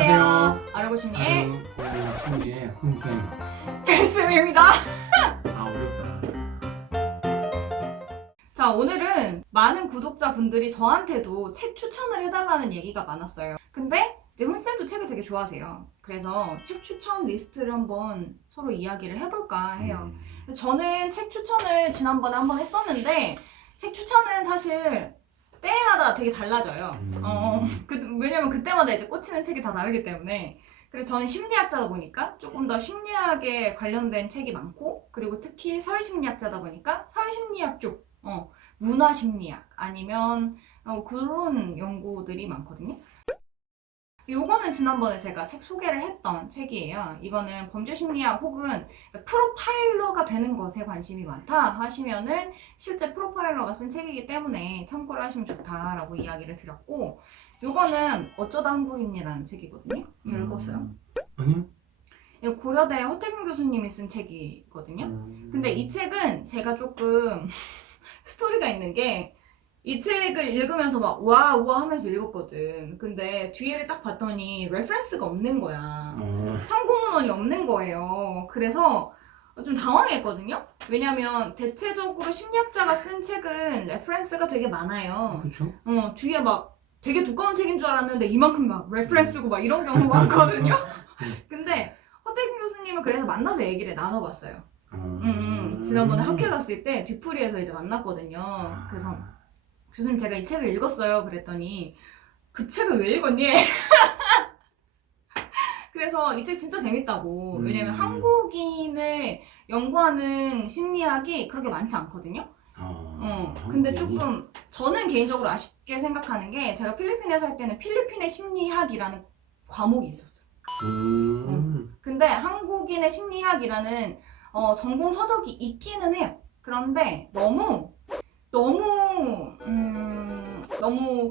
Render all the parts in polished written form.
안녕하세요. 아르고 심리의 아르고 심리의 훈쌤. 벨쌤입니다. 어렵다. 자, 오늘은 많은 구독자분들이 저한테도 책 추천을 해달라는 얘기가 많았어요. 근데 이제 훈쌤도 책을 되게 좋아하세요. 그래서 책 추천 리스트를 한번 서로 이야기를 해볼까 해요. 저는 책 추천을 지난번에 한번 했었는데 책 추천은 사실 때마다 되게 달라져요. 왜냐면 그때마다 이제 꽂히는 책이 다 다르기 때문에. 그래서 저는 심리학자다 보니까 조금 더 심리학에 관련된 책이 많고, 그리고 특히 사회심리학자다 보니까 사회심리학 쪽, 문화심리학 아니면 그런 연구들이 많거든요. 요거는 지난번에 제가 책 소개를 했던 책이에요. 이거는 범죄심리학 혹은 프로파일러가 되는 것에 관심이 많다 하시면은 실제 프로파일러가 쓴 책이기 때문에 참고를 하시면 좋다라고 이야기를 드렸고, 요거는 어쩌다 한국인이라는 책이거든요. 읽었어요? 아니요? 이거 고려대 허태균 교수님이 쓴 책이거든요. 근데 이 책은 제가 조금 스토리가 있는 게, 이 책을 읽으면서 막 와 우와 하면서 읽었거든. 근데 뒤에를 딱 봤더니 레퍼런스가 없는 거야. 참고문헌이 없는 거예요. 그래서 좀 당황했거든요. 왜냐면 대체적으로 심리학자가 쓴 책은 레퍼런스가 되게 많아요. 그렇죠. 뒤에 막 되게 두꺼운 책인 줄 알았는데 이만큼 막 레퍼런스고 막 이런 경우가 많거든요. 근데 허태균 교수님은 그래서 만나서 얘기를 나눠봤어요. 지난번에 학회 갔을 때 뒤풀이에서 이제 만났거든요. 그래서 교수님 제가 이 책을 읽었어요. 그랬더니 그 책을 왜 읽었니? 그래서 이 책 진짜 재밌다고. 왜냐면 한국인을 연구하는 심리학이 그렇게 많지 않거든요. 근데 조금 저는 개인적으로 아쉽게 생각하는 게, 제가 필리핀에 살 때는 필리핀의 심리학이라는 과목이 있었어요. 근데 한국인의 심리학이라는 전공 서적이 있기는 해요. 그런데 너무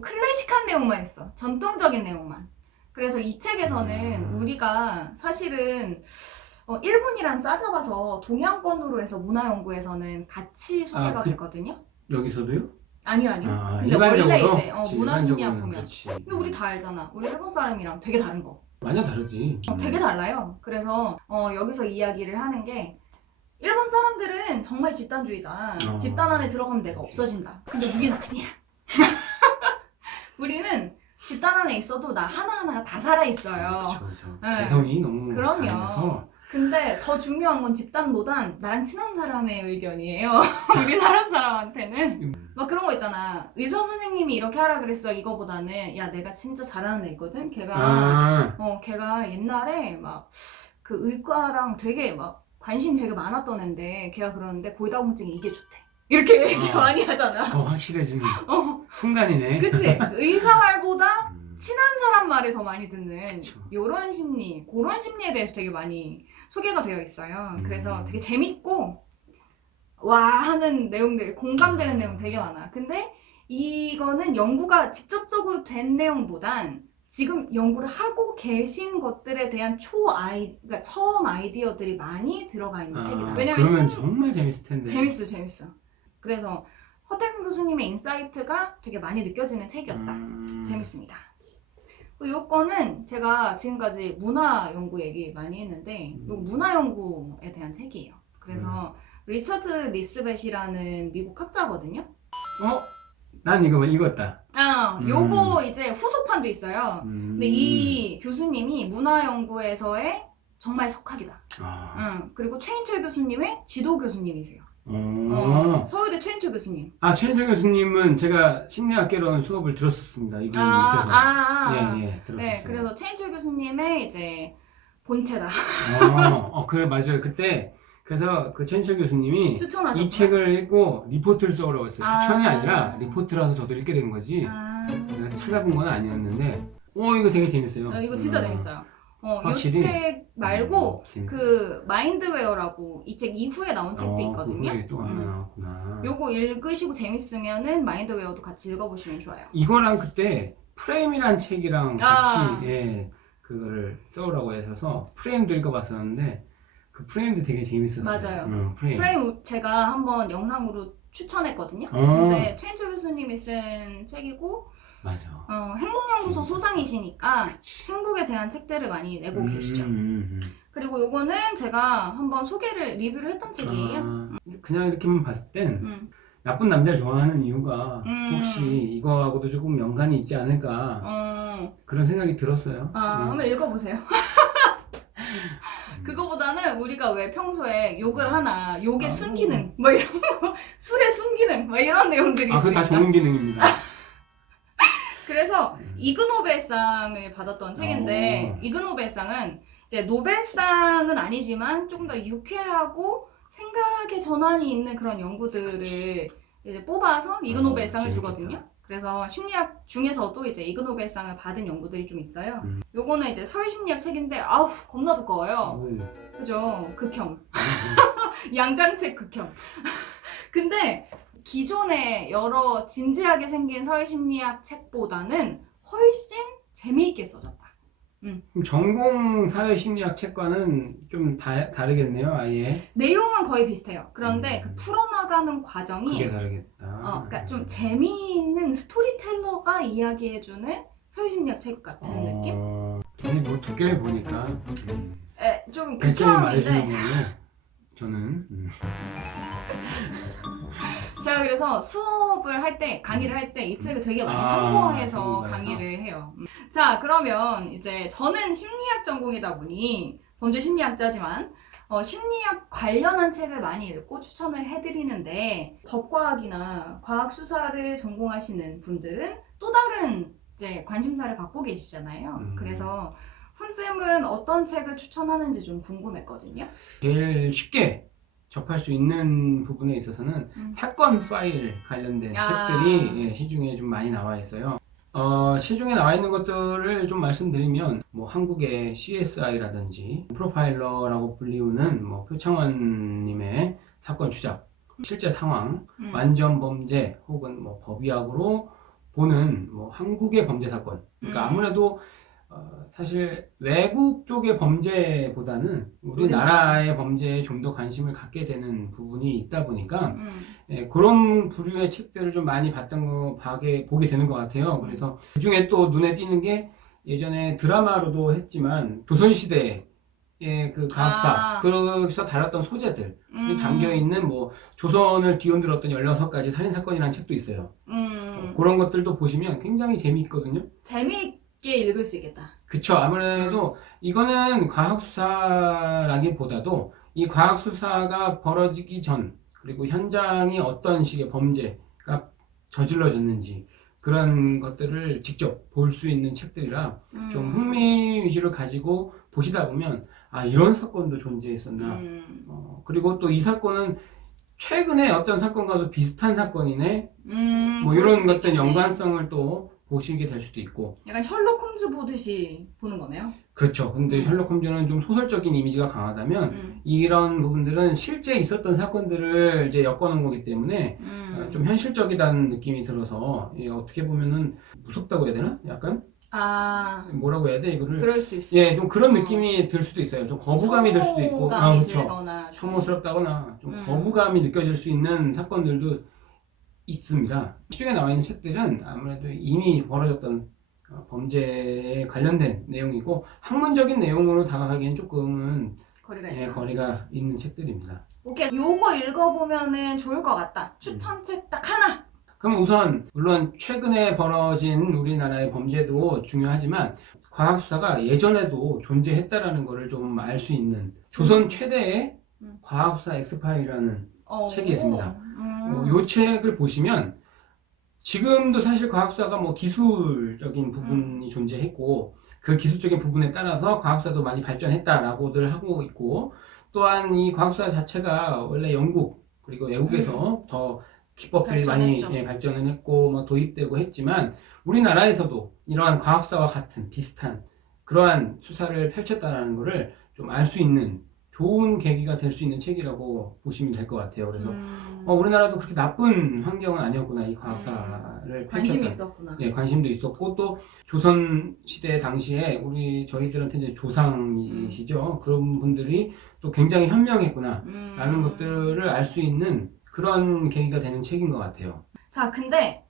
클래식한 내용만 있어. 전통적인 내용만. 그래서 이 책에서는 우리가 사실은 일본이랑 싸잡아서 동양권으로 해서 문화연구에서는 같이 소개가 되거든요. 여기서도요? 아니요. 근데 일반적으로? 원래 이제 문화심리학 보면. 그렇지. 근데 우리 다 알잖아. 우리 일본 사람이랑 되게 다른 거. 완전 다르지. 되게 달라요. 그래서 여기서 이야기를 하는 게, 일본 사람들은 정말 집단주의다. 집단 안에 들어가면 내가 없어진다. 근데 우리는 아니야. 우리는 집단 안에 있어도 나 하나하나가 다 살아있어요. 그렇죠. 네. 개성이 너무 그럼요. 강해서. 근데 더 중요한 건 집단보단 나랑 친한 사람의 의견이에요. 우리나라 사람한테는. 막 그런 거 있잖아. 의사 선생님이 이렇게 하라 그랬어. 이거보다는 야, 내가 진짜 잘하는 애 있거든. 걔가 옛날에 막 그 의과랑 되게 막 관심 되게 많았던 앤데 걔가 그러는데 고지혈증이 이게 좋대. 이렇게 얘기 많이 하잖아. 더 확실해지는 순간이네. 그치? 의사 말보다 친한 사람 말을 더 많이 듣는 그쵸. 요런 심리, 그런 심리에 대해서 되게 많이 소개가 되어 있어요. 그래서 되게 재밌고 와 하는 내용들, 공감되는 내용 되게 많아. 근데 이거는 연구가 직접적으로 된 내용보단 지금 연구를 하고 계신 것들에 대한 그러니까 처음 아이디어들이 많이 들어가 있는 책이다. 왜냐면 그러면 정말 재밌을 텐데. 재밌어. 그래서 허태균 교수님의 인사이트가 되게 많이 느껴지는 책이었다. 재밌습니다. 요거는 제가 지금까지 문화 연구 얘기 많이 했는데, 요 문화 연구에 대한 책이에요. 그래서 리처드 리스벳이라는 미국 학자거든요. 난 이거 읽었다. 요거 이제 후속판도 있어요. 근데 이 교수님이 문화 연구에서의 정말 석학이다. 그리고 최인철 교수님의 지도 교수님이세요. 서울대 최인철 교수님. 최인철 교수님은 제가 심리학개론 수업을 들었었습니다. 이분 밑에서. 예, 들었었어요. 네, 그래서 최인철 교수님의 이제 본체다. 그래, 맞아요. 그때, 그래서 그 최인철 교수님이 추천하셨구나. 이 책을 읽고 리포트를 써오라고 했어요. 추천이 아니라 리포트라서 저도 읽게 된 거지. 제가 찾아본 건 아니었는데, 이거 되게 재밌어요. 이거 진짜 재밌어요. 확실히? 이 책 말고 재밌다. 그 마인드웨어라고 이 책 이후에 나온 책도 있거든요. 그게 또 하나 나왔구나. 요거 읽으시고 재밌으면은 마인드웨어도 같이 읽어보시면 좋아요. 이거랑 그때 프레임이란 책이랑 같이 그거를 써오라고 해서 프레임도 읽어봤었는데, 그 프레임도 되게 재밌었어요. 맞아요. 프레임 제가 한번 영상으로 추천했거든요. 근데 최인철 교수님이 쓴 책이고 맞아. 행복연구소 소장이시니까 행복에 대한 책들을 많이 내고 계시죠. 그리고 요거는 제가 한번 리뷰를 했던 책이에요. 그냥 이렇게만 봤을 땐 나쁜 남자를 좋아하는 이유가 혹시 이거하고도 조금 연관이 있지 않을까 그런 생각이 들었어요. 한번 읽어보세요. 그거보다는 우리가 왜 평소에 욕을 하나, 욕의 순기능, 뭐 이런 거, 술의 순기능, 뭐 이런 내용들이 그건 있으니까. 다 좋은 기능입니다. 그래서 이그노벨상을 받았던 책인데, 이그노벨상은 이제 노벨상은 아니지만 조금 더 유쾌하고 생각의 전환이 있는 그런 연구들을 이제 뽑아서 이그노벨상을 주거든요. 그래서 심리학 중에서도 이제 이그노벨상을 받은 연구들이 좀 있어요. 요거는 이제 사회심리학 책인데 아우 겁나 두꺼워요. 그죠? 극혐. 양장책 극혐. 근데 기존의 여러 진지하게 생긴 사회심리학 책보다는 훨씬 재미있게 써졌다. 그럼 전공 사회심리학 책과는 좀 다르겠네요, 아예. 내용은 거의 비슷해요. 그런데 그 풀어나가는 과정이 그게 다르겠다. 그러니까 좀 재미있는 스토리텔러가 이야기해주는 사회심리학 책 같은 느낌? 아니 뭐 두께를 보니까 좀 백신을 맞으시는 극혐인데 거예요. 저는 제가 그래서 수업을 할 때, 강의를 할 때 이 책을 되게 많이 참고해서 강의를 해요. 자, 그러면 이제 저는 심리학 전공이다 보니 범죄 심리학자지만 심리학 관련한 책을 많이 읽고 추천을 해드리는데 법과학이나 과학수사를 전공하시는 분들은 또 다른 이제 관심사를 갖고 계시잖아요. 그래서 훈쌤은 어떤 책을 추천하는지 좀 궁금했거든요. 제일 쉽게 접할 수 있는 부분에 있어서는 사건 파일 관련된 책들이 시중에 좀 많이 나와 있어요. 시중에 나와 있는 것들을 좀 말씀드리면 뭐 한국의 CSI라든지 프로파일러라고 불리우는 뭐 표창원님의 사건 추적, 실제 상황, 완전 범죄 혹은 뭐 법의학으로 보는 뭐 한국의 범죄 사건. 그러니까 아무래도 사실 외국 쪽의 범죄보다는 우리나라의 범죄에 좀 더 관심을 갖게 되는 부분이 있다 보니까 그런 부류의 책들을 좀 많이 보게 되는 것 같아요. 그래서 그 중에 또 눈에 띄는 게 예전에 드라마로도 했지만 조선시대의 그 과학사, 거기서 다뤘던 소재들이 담겨있는 뭐 조선을 뒤흔들었던 16가지 살인사건이라는 책도 있어요. 그런 것들도 보시면 굉장히 재미있거든요. 재미있게 읽을 수 있겠다. 그쵸. 아무래도 이거는 과학수사라기보다도 이 과학수사가 벌어지기 전 그리고 현장이 어떤 식의 범죄가 저질러졌는지 그런 것들을 직접 볼 수 있는 책들이라 좀 흥미 위주를 가지고 보시다 보면 이런 사건도 존재했었나 그리고 또 이 사건은 최근에 어떤 사건과도 비슷한 사건이네 뭐 이런 것들 연관성을 또 보시게 될 수도 있고 약간 셜록 홈즈 보듯이 보는 거네요. 그렇죠. 근데 셜록 홈즈는 좀 소설적인 이미지가 강하다면 이런 부분들은 실제 있었던 사건들을 이제 엮어놓은 거기 때문에 좀 현실적이다는 느낌이 들어서 어떻게 보면은 무섭다고 해야 되나? 약간? 뭐라고 해야 돼? 이거를 그럴 수 있어. 좀 그런 느낌이 들 수도 있어요. 좀 거부감이 들 수도 있고 그렇죠. 혐오스럽다거나 좀 거부감이 느껴질 수 있는 사건들도 있습니다. 시중에 나와 있는 책들은 아무래도 이미 벌어졌던 범죄에 관련된 내용이고 학문적인 내용으로 다가가기엔 조금은 거리가 있는 책들입니다. 오케이, 요거 읽어보면은 좋을 것 같다. 추천책 딱 하나. 그럼 우선 물론 최근에 벌어진 우리나라의 범죄도 중요하지만 과학수사가 예전에도 존재했다라는 것을 좀 알 수 있는 조선 최대의 과학수사 엑스파일이라는 책이 있습니다. 이 책을 보시면 지금도 사실 과학수사가 뭐 기술적인 부분이 존재했고 그 기술적인 부분에 따라서 과학수사도 많이 발전했다라고들 하고 있고 또한 이 과학수사 자체가 원래 영국 그리고 외국에서 더 기법들이 많이 발전을 했고 막 도입되고 했지만 우리나라에서도 이러한 과학수사와 같은 비슷한 그러한 수사를 펼쳤다는 것을 좀 알 수 있는 좋은 계기가 될 수 있는 책이라고 보시면 될 것 같아요. 그래서 우리나라도 그렇게 나쁜 환경은 아니었구나. 이 과학사를 관심이 있었구나. 관심도 있었고 또 조선 시대 당시에 저희들한테 이제 조상이시죠. 그런 분들이 또 굉장히 현명했구나 라는 것들을 알 수 있는 그런 계기가 되는 책인 것 같아요. 자, 근데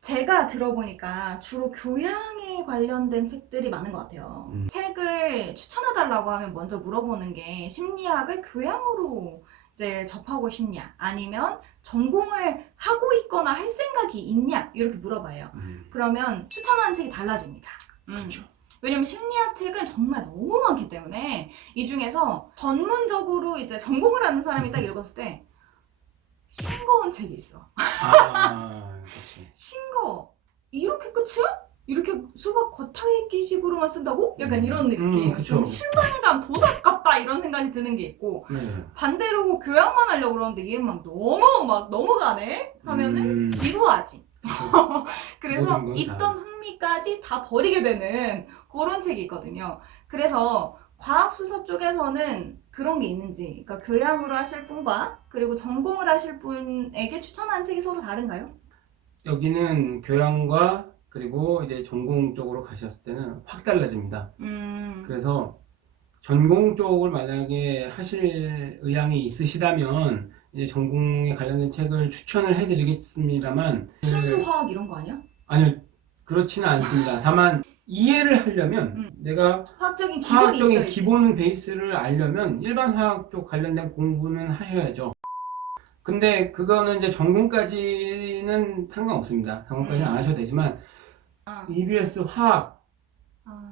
제가 들어보니까 주로 교양에 관련된 책들이 많은 것 같아요. 책을 추천해달라고 하면 먼저 물어보는 게 심리학을 교양으로 이제 접하고 싶냐, 아니면 전공을 하고 있거나 할 생각이 있냐, 이렇게 물어봐요. 그러면 추천하는 책이 달라집니다. 그렇죠. 왜냐면 심리학 책은 정말 너무 많기 때문에 이 중에서 전문적으로 이제 전공을 하는 사람이 딱 읽었을 때 싱거운 책이 있어. 그렇지. 싱거워. 이렇게 끝이야? 이렇게 수박 겉핥기식으로만 쓴다고? 약간 이런 느낌. 그쵸. 좀 실망감, 도덕 같다 이런 생각이 드는 게 있고, 네. 반대로 교양만 하려고 그러는데 얘 막 너무 넘어가네? 하면은 지루하지. 그래서 모든 건 있던 다. 흥미까지 다 버리게 되는 그런 책이 있거든요. 그래서 과학수사 쪽에서는 그런 게 있는지, 그러니까 교양으로 하실 분과 그리고 전공을 하실 분에게 추천하는 책이 서로 다른가요? 여기는 교양과 그리고 이제 전공 쪽으로 가셨을 때는 확 달라집니다. 그래서 전공 쪽을 만약에 하실 의향이 있으시다면 이제 전공에 관련된 책을 추천을 해드리겠습니다만 순수 화학 이런 거 아니야? 아니요, 그렇지는 않습니다. 다만 이해를 하려면 내가 화학적인 기본이 화학적인 있어야지. 기본 베이스를 알려면 일반 화학 쪽 관련된 공부는 하셔야죠. 근데 그거는 이제 전공까지는 상관없습니다. 전공까지는 안 하셔도 되지만 EBS 화학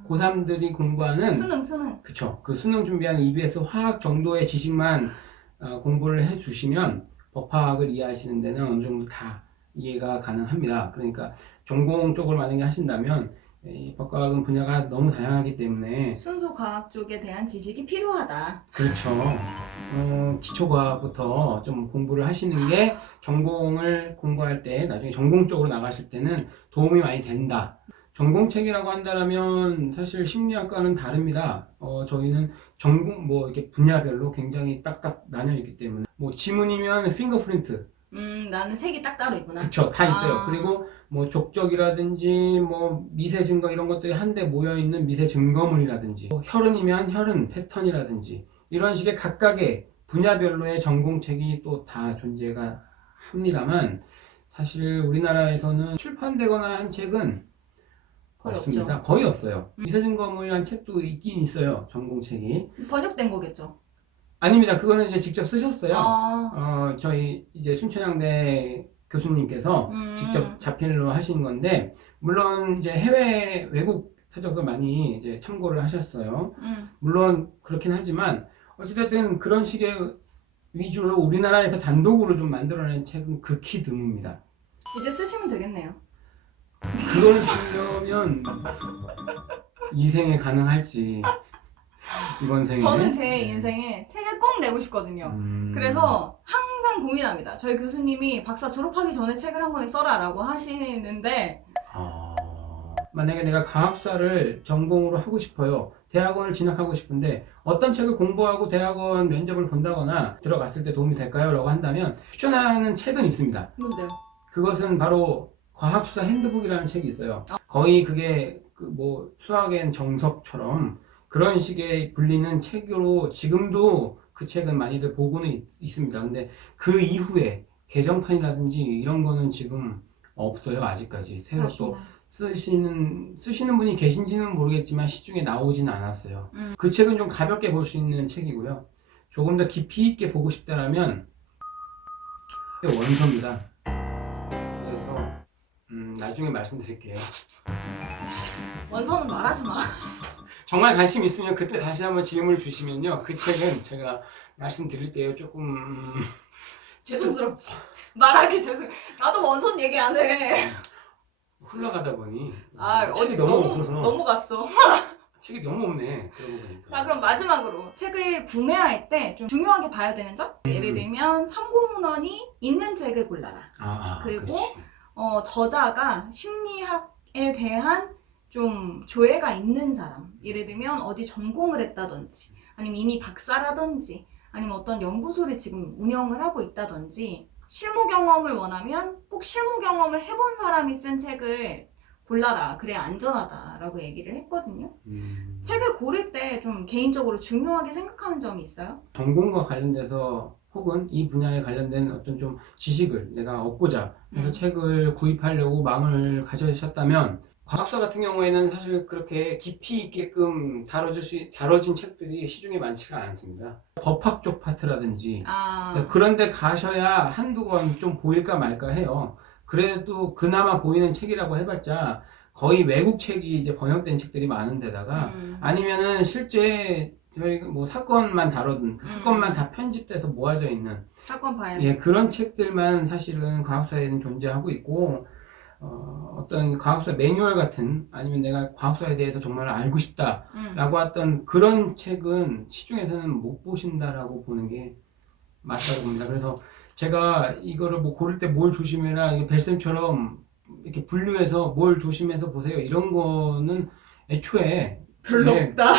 고3들이 공부하는 수능. 그쵸. 그 수능 준비하는 EBS 화학 정도의 지식만 공부를 해주시면 법학을 이해하시는 데는 어느 정도 다 이해가 가능합니다. 그러니까 전공 쪽을 만약에 하신다면 이 법과학은 분야가 너무 다양하기 때문에 순수 과학 쪽에 대한 지식이 필요하다. 그렇죠. 기초과학부터 좀 공부를 하시는 게 전공을 공부할 때 나중에 전공 쪽으로 나가실 때는 도움이 많이 된다. 전공책이라고 한다면 사실 심리학과는 다릅니다. 저희는 전공 뭐 이렇게 분야별로 굉장히 딱딱 나뉘어 있기 때문에 뭐 지문이면 핑거프린트 나는 색이 딱 따로 있구나. 그쵸 다 있어요. 그리고 뭐 족적이라든지 뭐 미세 증거 이런 것들이 한데 모여 있는 미세 증거물이라든지 뭐 혈흔이면 혈흔 패턴이라든지 이런 식의 각각의 분야별로의 전공책이 또 다 존재가 합니다만 사실 우리나라에서는 출판되거나 한 책은 거의 없습니다. 없죠. 거의 없어요. 미세증거물이란 책도 있긴 있어요. 전공책이. 번역된 거겠죠. 아닙니다. 그거는 이제 직접 쓰셨어요. 아, 저희 이제 순천향대 교수님께서 직접 자필로 하신 건데, 물론 이제 해외 외국 서적을 많이 이제 참고를 하셨어요. 물론 그렇긴 하지만, 어찌됐든 그런 식의 위주로 우리나라에서 단독으로 좀 만들어낸 책은 극히 드뭅니다. 이제 쓰시면 되겠네요. 그걸 쓰려면 이 생에 가능할지 이번 생에 저는 제 인생에 책을 꼭 내고 싶거든요. 그래서 항상 고민합니다. 저희 교수님이 박사 졸업하기 전에 책을 한 권에 써라라고 하시는데 만약에 내가 과학사를 전공으로 하고 싶어요. 대학원을 진학하고 싶은데 어떤 책을 공부하고 대학원 면접을 본다거나 들어갔을 때 도움이 될까요? 라고 한다면 추천하는 책은 있습니다. 뭔데요? 그것은 바로 과학수사 핸드북이라는 책이 있어요. 거의 그게 그 뭐 수학의 정석처럼 그런 식의 불리는 책으로 지금도 그 책은 많이들 보고는 있습니다. 근데 그 이후에 개정판이라든지 이런 거는 지금 없어요. 아직까지 새로 또 쓰시는 분이 계신지는 모르겠지만 시중에 나오지는 않았어요. 그 책은 좀 가볍게 볼 수 있는 책이고요. 조금 더 깊이 있게 보고 싶다라면 원서입니다. 그래서 나중에 말씀드릴게요. 원서는 말하지 마. 정말 관심 있으면 그때 다시 한번 질문을 주시면요. 그 책은 제가 말씀드릴게요. 조금 죄송스럽지. 말하기 죄송. 나도 원서는 얘기 안 해. 흘러가다 보니 어디 책이 너무 없어서 넘어갔어. 책이 너무 없네. 그러고 보니까. 자, 그럼 마지막으로 책을 구매할 때 좀 중요하게 봐야 되는 점? 예를 들면 참고문헌이 있는 책을 골라라. 그리고 저자가 심리학에 대한 좀 조예가 있는 사람. 예를 들면 어디 전공을 했다든지 아니면 이미 박사라든지 아니면 어떤 연구소를 지금 운영을 하고 있다든지 실무 경험을 원하면 꼭 실무 경험을 해본 사람이 쓴 책을 골라라. 그래야 안전하다라고 얘기를 했거든요. 책을 고를 때 좀 개인적으로 중요하게 생각하는 점이 있어요? 전공과 관련돼서 혹은 이 분야에 관련된 어떤 좀 지식을 내가 얻고자 해서 책을 구입하려고 마음을 가져셨다면, 과학서 같은 경우에는 사실 그렇게 깊이 있게끔 다뤄진 책들이 시중에 많지가 않습니다. 법학 쪽 파트라든지 그런 데 가셔야 한두 권 좀 보일까 말까 해요. 그래도 그나마 보이는 책이라고 해봤자 거의 외국 책이 이제 번역된 책들이 많은데다가 아니면은 실제 저희 뭐 사건만 다루든 그 사건만 다 편집돼서 모아져 있는 사건 파일. 예, 그런 책들만 사실은 과학서에는 존재하고 있고, 어떤 과학서 매뉴얼 같은, 아니면 내가 과학서에 대해서 정말 알고 싶다라고 했던 그런 책은 시중에서는 못 보신다라고 보는 게 맞다고 봅니다. 그래서 제가 이거를 뭐 고를 때 뭘 조심해라, 이게 벨쌤처럼 이렇게 분류해서 뭘 조심해서 보세요, 이런 거는 애초에 별로 예, 없다.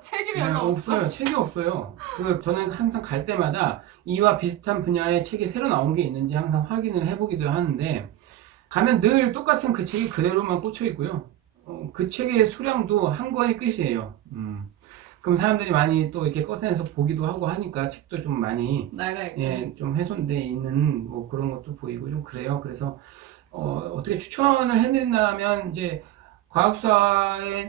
책이 네, 별로 없어. 없어요. 책이 없어요. 저는 항상 갈 때마다 이와 비슷한 분야의 책이 새로 나온 게 있는지 항상 확인을 해보기도 하는데, 가면 늘 똑같은 그 책이 그대로만 꽂혀 있고요. 그 책의 수량도 한 권이 끝이에요. 그럼 사람들이 많이 또 이렇게 꺼내서 보기도 하고 하니까 책도 좀 많이 나가 예, 좀 훼손돼 있는 뭐 그런 것도 보이고 좀 그래요. 그래서 어떻게 추천을 해드린다면, 이제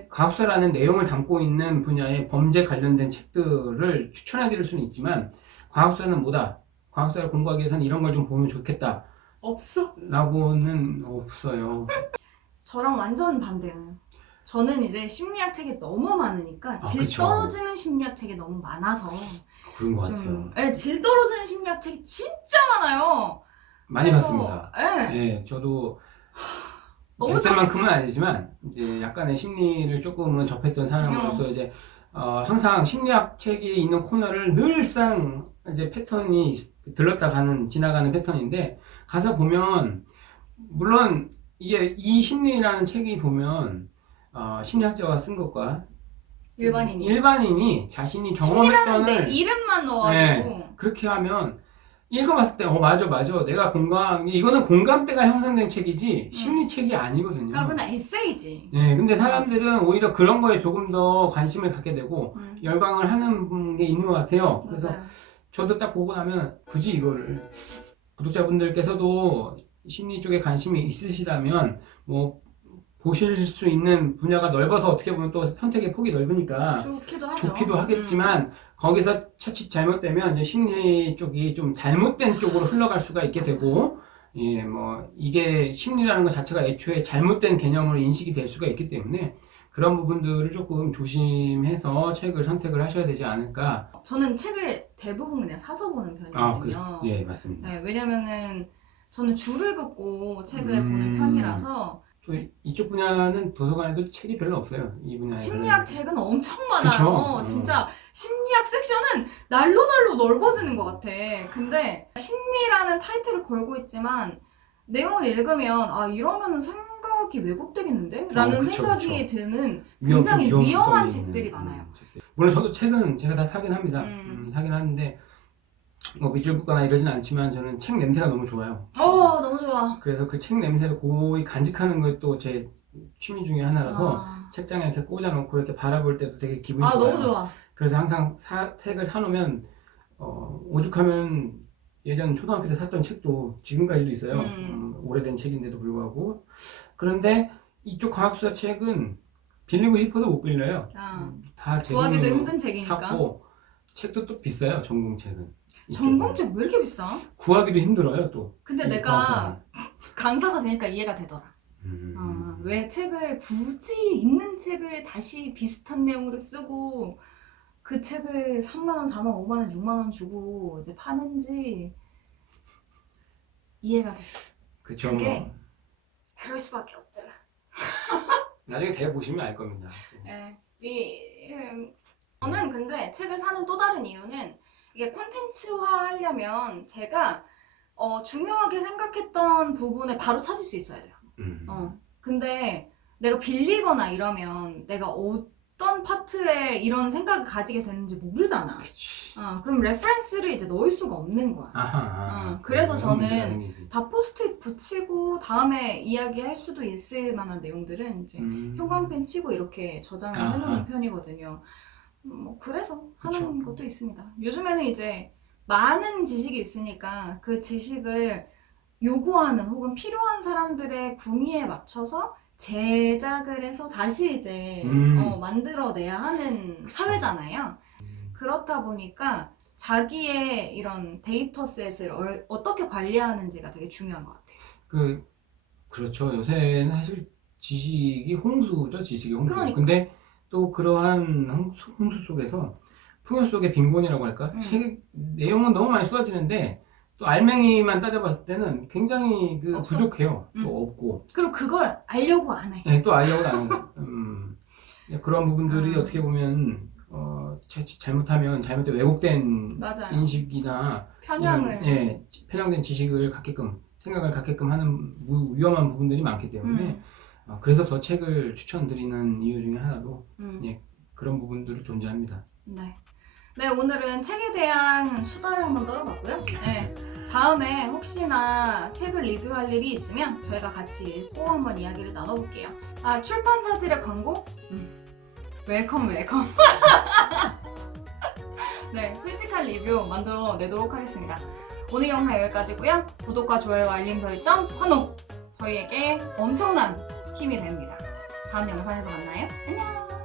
과학서라는 내용을 담고 있는 분야의 범죄 관련된 책들을 추천해드릴 수는 있지만, 과학서는 뭐다, 과학서를 공부하기 위해서는 이런 걸 좀 보면 좋겠다 없어. 라고는 없어요. 저랑 완전 반대예요. 저는 이제 심리학 책이 너무 많으니까 질 그쵸. 떨어지는 심리학 책이 너무 많아서 그런 것 같아요. 예, 질 떨어지는 심리학 책이 진짜 많아요. 많이 그래서, 봤습니다. 예. 예, 저도 너무 뱃살만큼은 아니지만 이제 약간의 심리를 조금은 접했던 사람으로서 이제 항상 심리학 책이 있는 코너를 늘상 이제 패턴이 들렀다 가는 지나가는 패턴인데, 가서 보면 물론 이게 이 심리라는 책이 보면 심리학자가 쓴 것과 일반인이 자신이 경험했던 심리라는 이름만 넣어가지고 네, 그렇게 하면 읽어봤을 때 맞아 내가 이거는 공감대가 형성된 책이지 심리책이 아니거든요. 그러니까 그냥 에세이지. 네, 근데 사람들은 오히려 그런 거에 조금 더 관심을 갖게 되고 열광을 하는 게 있는 것 같아요. 그래서 맞아요. 저도 딱 보고 나면 굳이 이거를, 구독자분들께서도 심리 쪽에 관심이 있으시다면 뭐 보실 수 있는 분야가 넓어서 어떻게 보면 또 선택의 폭이 넓으니까 좋기도 하겠지만, 거기서 차칫 잘못되면 이제 심리 쪽이 좀 잘못된 쪽으로 흘러갈 수가 있게 되고, 예, 뭐 이게 심리라는 것 자체가 애초에 잘못된 개념으로 인식이 될 수가 있기 때문에 그런 부분들을 조금 조심해서 책을 선택을 하셔야 되지 않을까. 저는 책을 대부분 그냥 사서 보는 편이거든요. 예, 맞습니다. 네, 왜냐면은 저는 줄을 긋고 책을 보는 편이라서. 또 이쪽 분야는 도서관에도 책이 별로 없어요. 이 분야에. 심리학 책은 엄청 많아요. 그쵸? 진짜 심리학 섹션은 날로 넓어지는 것 같아. 근데 심리라는 타이틀을 걸고 있지만 내용을 읽으면 이러면 생각이 왜곡되겠는데? 라는 그쵸, 생각이 그쵸. 드는 굉장히 위험한 위험성이 책들이 있는, 많아요. 책들. 물론 저도 책은 제가 다 사긴 합니다. 사긴 하는데 뭐 밑줄 긋거나 이러진 않지만 저는 책 냄새가 너무 좋아요. 너무 좋아. 그래서 그 책 냄새를 고이 간직하는 것도 제 취미 중에 하나라서 책장에 이렇게 꽂아놓고 이렇게 바라볼 때도 되게 기분이 좋아요. 너무 좋아. 그래서 항상 책을 사놓으면 오죽하면 예전 초등학교 때 샀던 책도 지금까지도 있어요. 오래된 책인데도 불구하고. 그런데 이쪽 과학수사 책은 빌리고 싶어도 못 빌려요. 다 구하기도 힘든 책이니까. 샀고, 책도 또 비싸요. 전공책은. 전공책 왜 이렇게 비싸? 구하기도 힘들어요 또. 근데 내가 과학수사는. 강사가 되니까 이해가 되더라. 왜 책을 굳이 있는 책을 다시 비슷한 내용으로 쓰고 그 책을 3만원, 4만, 5만원, 6만원 주고 이제 파는지 이해가 돼. 그쵸. 그게 뭐. 그럴 수밖에 없더라. 나중에 대보시면 알 겁니다. 저는 근데 책을 사는 또 다른 이유는 이게 콘텐츠화 하려면 제가 중요하게 생각했던 부분을 바로 찾을 수 있어야 돼요. 근데 내가 빌리거나 이러면 내가 어떤 파트에 이런 생각을 가지게 되는지 모르잖아. 그럼 레퍼런스를 이제 넣을 수가 없는 거야. 그래서 저는 다 포스트잇 붙이고 다음에 이야기할 수도 있을 만한 내용들은 이제 형광펜 치고 이렇게 저장을 해놓는 편이거든요. 그래서 하는 것도 있습니다. 요즘에는 이제 많은 지식이 있으니까 그 지식을 요구하는 혹은 필요한 사람들의 구미에 맞춰서 제작을 해서 다시 이제 만들어내야 하는 그쵸. 사회잖아요. 그렇다 보니까 자기의 이런 데이터셋을 어떻게 관리하는지가 되게 중요한 것 같아요. 그렇죠. 요새는 사실 지식이 홍수죠. 지식이 홍수. 그러니까. 근데 또 그러한 홍수 속에서 풍요 속의 빈곤이라고 할까? 책 내용은 너무 많이 쏟아지는데 또 알맹이만 따져봤을 때는 굉장히 없어. 부족해요. 또 없고. 그리고 그걸 알려고 안 해. 네, 또 알려고 안 하고. 그런 부분들이 어떻게 보면 잘못하면 잘못된 왜곡된 맞아요. 인식이나 편향을. 이런, 편향된 지식을 갖게끔 생각을 갖게끔 하는 위험한 부분들이 많기 때문에 그래서 더 책을 추천드리는 이유 중에 하나도 그런 부분들이 존재합니다. 네, 오늘은 책에 대한 수다를 한번 떨어봤고요. 네, 다음에 혹시나 책을 리뷰할 일이 있으면 저희가 같이 읽고 한번 이야기를 나눠볼게요. 출판사들의 광고? 웰컴. 네, 솔직한 리뷰 만들어 내도록 하겠습니다. 오늘 영상 여기까지고요. 구독과 좋아요, 알림 설정, 환호! 저희에게 엄청난 힘이 됩니다. 다음 영상에서 만나요. 안녕!